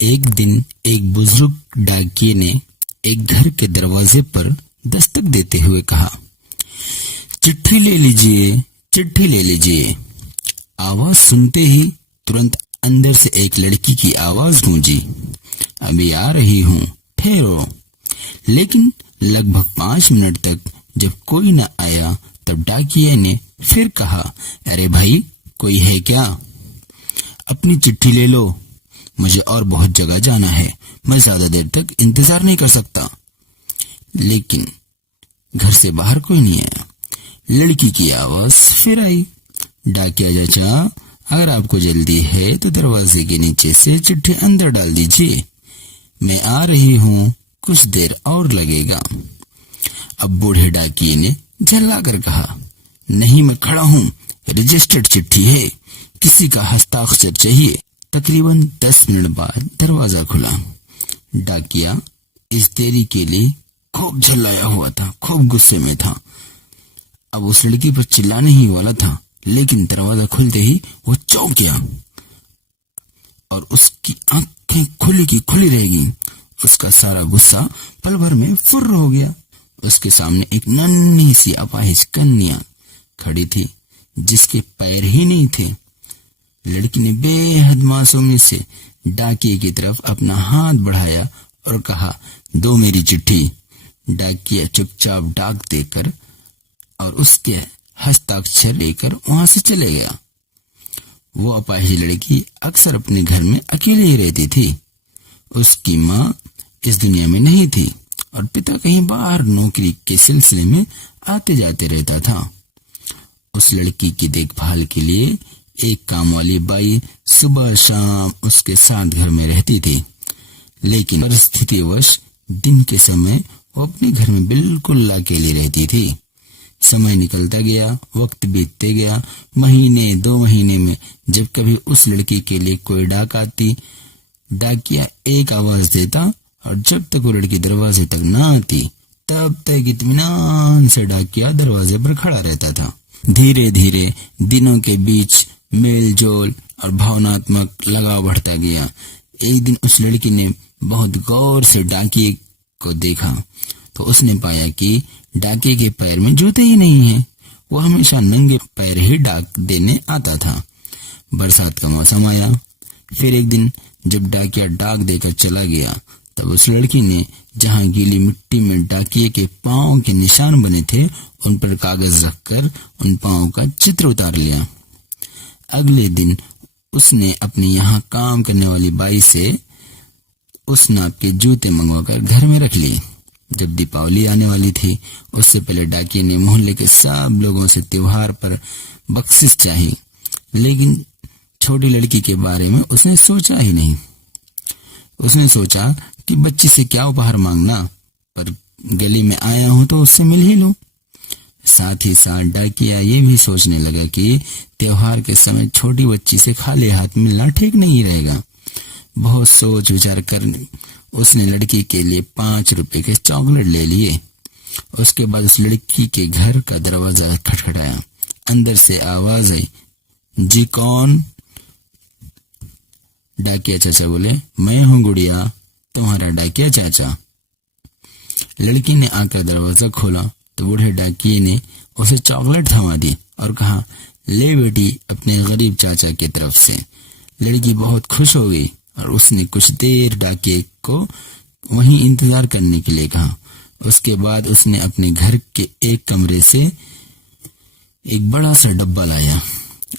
एक दिन एक बुजुर्ग डाकिये ने एक घर के दरवाजे पर दस्तक देते हुए कहा, चिट्ठी ले लीजिए, चिट्ठी ले लीजिए। आवाज सुनते ही तुरंत अंदर से एक लड़की की आवाज गूंजी, अभी आ रही हूँ, ठहरो। लेकिन लगभग 5 मिनट तक जब कोई न आया तब डाकिया ने फिर कहा, अरे भाई, कोई है क्या? अपनी चिट्ठी ले लो, मुझे और बहुत जगह जाना है, मैं ज्यादा देर तक इंतजार नहीं कर सकता। लेकिन घर से बाहर कोई नहीं आया। लड़की की आवाज फिर आई, डाकिया चाचा, अगर आपको जल्दी है तो दरवाजे के नीचे से चिट्ठी अंदर डाल दीजिए, मैं आ रही हूँ, कुछ देर और लगेगा। अब बूढ़े डाकिये ने झल्ला कर कहा, नहीं, मैं खड़ा हूँ, रजिस्टर्ड चिट्ठी है, किसी का हस्ताक्षर चाहिए। तकरीबन 10 मिनट बाद दरवाजा खुला। डाकिया इस देरी के लिए खूब झल्लाया हुआ था, खूब गुस्से में था। अब उस लड़की पर चिल्लाने ही वाला था, लेकिन दरवाजा खुलते ही वो चौंक गया और उसकी आंखें खुली की खुली रह गईं। उसका सारा गुस्सा पल भर में फुर्र हो गया। उसके सामने एक नन्ही सी अपाहिज कन्या खड़ी थी, जिसके पैर ही नहीं थे। लड़की ने बेहद मासूमी से डाकिये की तरफ अपना हाथ बढ़ाया और कहा, दो मेरी चिट्ठी। डाकिया चुपचाप डाक देकर और उसके हस्ताक्षर लेकर वहां से चले गया। वो अपाहिज लड़की अक्सर अपने घर में अकेले ही रहती थी। उसकी माँ इस दुनिया में नहीं थी और पिता कहीं बाहर नौकरी के सिलसिले में आते जाते रहता था। उस लड़की की देखभाल के लिए एक काम वाली बाई सुबह शाम उसके साथ घर में रहती थी, लेकिन परिस्थितिवश दिन के समय वो अपने घर में बिल्कुल अकेली रहती थी। समय निकलता गया, वक्त बीतते गया। महीने 2 महीने में जब कभी उस लड़की के लिए कोई डाक आती, डाकिया एक आवाज देता और जब तक वो लड़की दरवाजे तक न आती तब तक इत्मीनान से डाकिया दरवाजे पर खड़ा रहता था। धीरे धीरे दिनों के बीच मेल जोल और भावनात्मक लगाव बढ़ता गया। एक दिन उस लड़की ने बहुत गौर से डाकिये को देखा तो उसने पाया कि डाकिये के पैर में जूते ही नहीं हैं। वो हमेशा नंगे पैर ही डाक देने आता था। बरसात का मौसम आया। फिर एक दिन जब डाकिया डाक देकर चला गया तब उस लड़की ने जहां गीली मिट्टी में डाकिये के पांव के निशान बने थे, उन पर कागज रखकर उन पांव का चित्र उतार लिया। अगले दिन उसने अपने यहाँ काम करने वाली बाई से उस नाप के जूते मंगवाकर घर में रख लिए। जब दीपावली आने वाली थी, उससे पहले डाकिये ने मोहल्ले के सब लोगों से त्योहार पर बख्शिश चाही, लेकिन छोटी लड़की के बारे में उसने सोचा ही नहीं। उसने सोचा कि बच्ची से क्या उपहार मांगना, पर गली में आया हूं तो उससे मिल ही लूं। साथ ही साथ डाकिया ये भी सोचने लगा कि त्योहार के समय छोटी बच्ची से खाली हाथ मिलना ठीक नहीं रहेगा। बहुत सोच विचार कर उसने लड़की के लिए 5 रुपए के चॉकलेट ले लिए। उसके बाद उस लड़की के घर का दरवाजा खटखटाया। अंदर से आवाज आई, जी कौन? डाकिया चाचा बोले, मैं हूँ गुड़िया, तुम्हारा डाकिया चाचा। लड़की ने आकर दरवाजा खोला तो बूढ़े डाकिये ने उसे चॉकलेट थमा दी और कहा, ले बेटी, अपने गरीब चाचा की तरफ से। लड़की बहुत खुश हो गई और उसने कुछ देर डाकिये को वहीं इंतजार करने के लिए कहा। उसके बाद उसने अपने घर के एक कमरे से एक बड़ा सा डब्बा लाया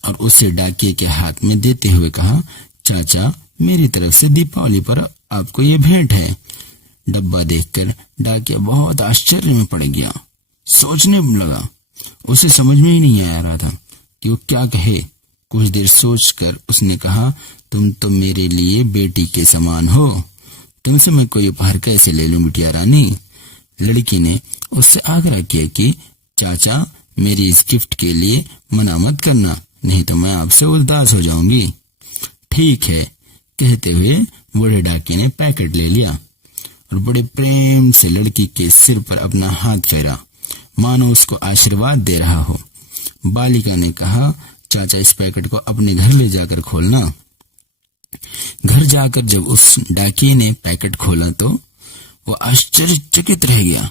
और उसे डाकिये के हाथ में देते हुए कहा, चाचा, मेरी तरफ से दीपावली पर आपको ये भेंट है। डब्बा देखकर डाकिया बहुत आश्चर्य में पड़ गया। सोचने लगा, उसे समझ में ही नहीं आ रहा था कि वो क्या कहे। कुछ देर सोचकर उसने कहा, तुम तो मेरे लिए बेटी के समान हो, तुमसे मैं कोई उपहार कैसे ले लूं बिटिया रानी। लड़की ने उससे आग्रह किया कि चाचा, मेरी इस गिफ्ट के लिए मना मत करना, नहीं तो मैं आपसे उदास हो जाऊंगी। ठीक है, कहते हुए बूढ़े डाकिये ने पैकेट ले लिया और बड़े प्रेम से लड़की के सिर पर अपना हाथ फेरा, मानो उसको आशीर्वाद दे रहा हो। बालिका ने कहा, चाचा, इस पैकेट को अपने घर ले जाकर खोलना। घर जाकर जब उस डाकिये ने पैकेट खोला तो वो आश्चर्यचकित रह गया,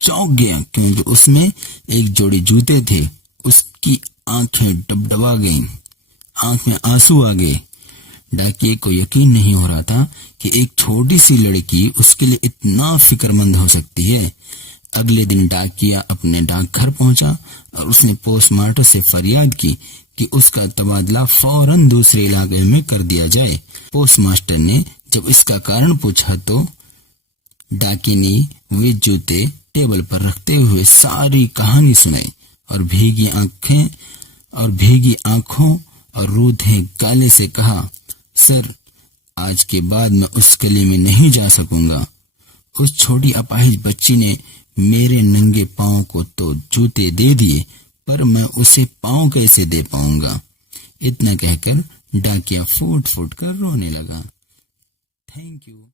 चौंक गया, क्योंकि उसमें एक जोड़ी जूते थे। उसकी आंखें डबडबा गईं, आंख में आंसू आ गए। डाकिये को यकीन नहीं हो रहा था कि एक छोटी सी लड़की उसके लिए इतना फिक्रमंद हो सकती है। अगले दिन डाकिया अपने डाकघर पहुंचा और उसने पोस्टमास्टर से फरियाद की कि उसका तबादला फौरन दूसरे इलाके में कर दिया जाए। पोस्टमास्टर ने जब इसका कारण पूछा तो डाकिये ने वे जूते टेबल पर रखते हुए सारी कहानी सुनाई और भीगी आंखों और रूधे गाले से कहा, सर, आज के बाद मैं उस किले में नहीं जा सकूंगा। उस छोटी अपाहिज बच्ची ने मेरे नंगे पांव को तो जूते दे दिए, पर मैं उसे पांव कैसे दे पाऊंगा। इतना कहकर डाकिया फूट फूट कर रोने लगा। Thank you.